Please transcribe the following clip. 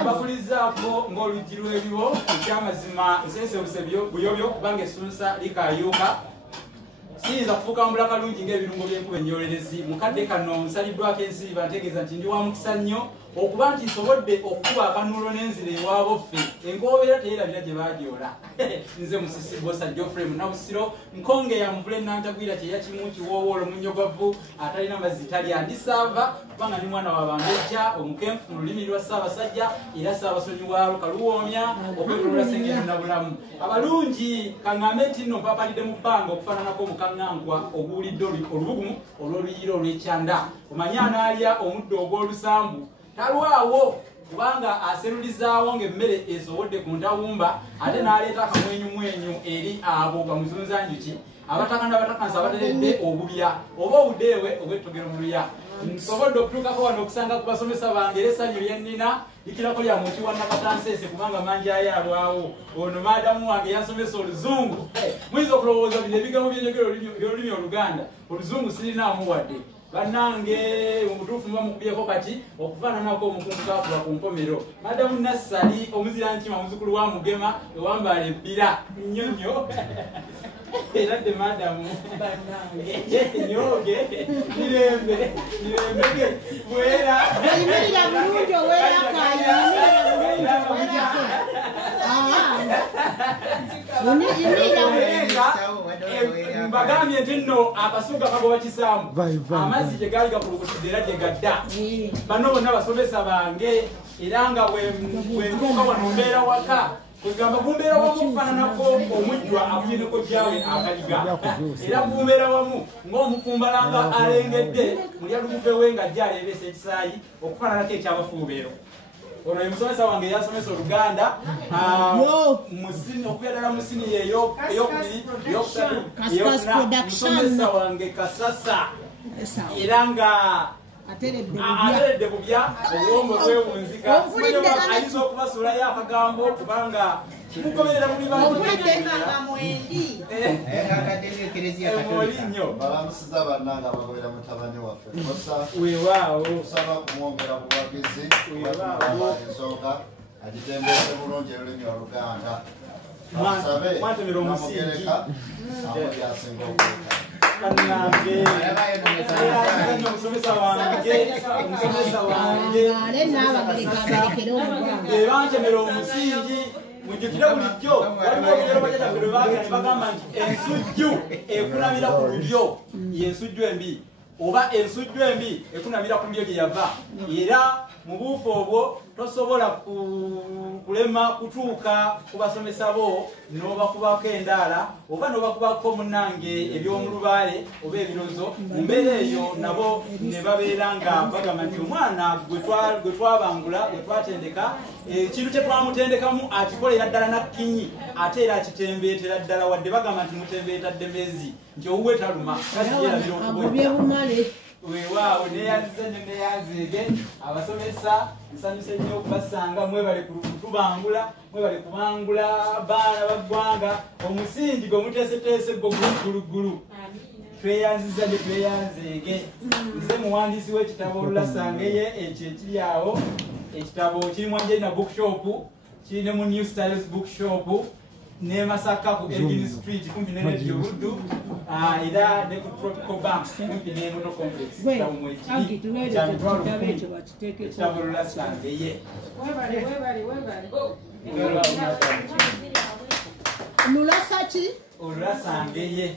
abakulizaako ng'oluggi lw'ebibo ekyamazima nsensewuse buyobyo kubanga essunsa likayuuka siyinza kufuuka mbula kalungi ng'ebirungo by'enkuba ennyolelezi mukadde kano nsaliddwako ensiiba ntegeeza nti ndi wa mukisa nnyo okuba nti nsobodde okuba akanuulo n'enzira ewaabo ffe enkobeera teyerabira gye baagyola nze musisi bosa Geoffrey Munnabusiro nkonge ya mvula ennantagwira kyeya kimu kiwoowoolo munnyogavu atalina mazzi talya ndisaava kubanga ndi mwana wa Bambejja omukenfu mu lulimi lwa Ssaabasajja era Ssaabasonyiwaalo kaluwoomya okwetololasengeye mu Nabulamu abalungi kaŋŋambe nti nno mpapalidde mu bbanga okufaananako omukaŋŋankwa oguwulidde olubugumu olw'oluyira olw'ekyanda omanye anaalya omuddo ogw'olusambu talwawo kubanga aserulizaawo ng'emmere esobodde ku ntawumba ate n'aleeta akamwenyumwenyu eri abo bamuzunzanjuki abataka n'abatakansa abateredde obulya oba obudeewe obwettogero mu lulya nsobodde okutuukako wano okusanga ku basomesa bange era essanyu lye nnina likirako lya muki wa Nakatanseese kubanga manjaye alwawo ono maadamu wange yansomesa oluzungu muyinza okulowooza bino ebigambo byenjogera by'olulimi Oluganda oluzungu sirinaamu wadde bannange omutuufu muba mukubyeko kati okufaananako omukungu kakuba ku nkomero madamu Nassali omuzira nkima muzukulu wa Mugema ewambaala ebbira nnyo nnyo era dde madamu nyoge mirembe bwera yimirira bulungi oweerakayo mbagambye nti nno akasuga kagoba kisaamu amazzi gye gaali gakulukutidde era gye gadda bano bonna basomesa bange era nga bwentuuka wano mbeera waka kwegamba gumbeera wamu okufaananako omujjwa akunyineko gyawe akaliga era gumbeera wamu ng'omufumbalanga alengedde mulya lumuvewe nga ajja aleebeesa ekisaayi okufaananako ekyabafuubeero ono ye musomesa wange yasomesa Oluganda okuya ddala mu sini eyokubiri eyokusatu eyokuna musomesa wange Kasasa era nga ateredde bubya obuwombo bwewunzika ayinza okubasuulayo akagambo kubanga mugoberera muli banmolinyo balamusiza bannanga bagoberera mutabani waffe weewaawo kusaba kumwongera buwagizi ensonga agitembeese bulungi olulimi Oluganda mwantemera omusingi amulyasinga okuuka omusomesa wange ebantemera omusingi mujjukire bulijjo waliwo olugero bajjajjaffe lwe bagamba nti ensujju ekunamira ku lulyo y'ensujju embi oba ensujju embi ekunamira ku lulyo gye yava era mu buufu obwo tosobola kulema kutuuka ku basomesa bo n'obakubako endaala oba n'obakubako munnange eby'omulubaale oba ebirozo mu mbeera eyo nabo ne babeera nga bagamba nti omwana gwe twabangula gwe twatendeka ekintu kye twamutendekamu akikolera ddala nakkinyi ate era akitembeetera ddala wadde bagamba nti mutembeeta ddemezi nti owuwe taluma kaziyerabira okubonta weewaawo neyanzize nnyo neyanziige abasomesa nsanyuse nnyo okubasanga mwebale kutubangula mwebale kubangula baana baggwanga omusingi gwe muteeseteese gwo guluggulu tweyanziza ne tweyanziige nze muwandiisi w'ekitabo OLULASANGEYE ekyo ekiri awo ekitabo kirimu Angelina bookshop kiri ne mu New Styles bookshop ne Masaka ku Elgin Street kumpi ne Radio Buddu era ne ku Tropical Bank kumpi ne Moto Complex ekitabo OLULASANGEYE Mulasaki OLULASANGEYE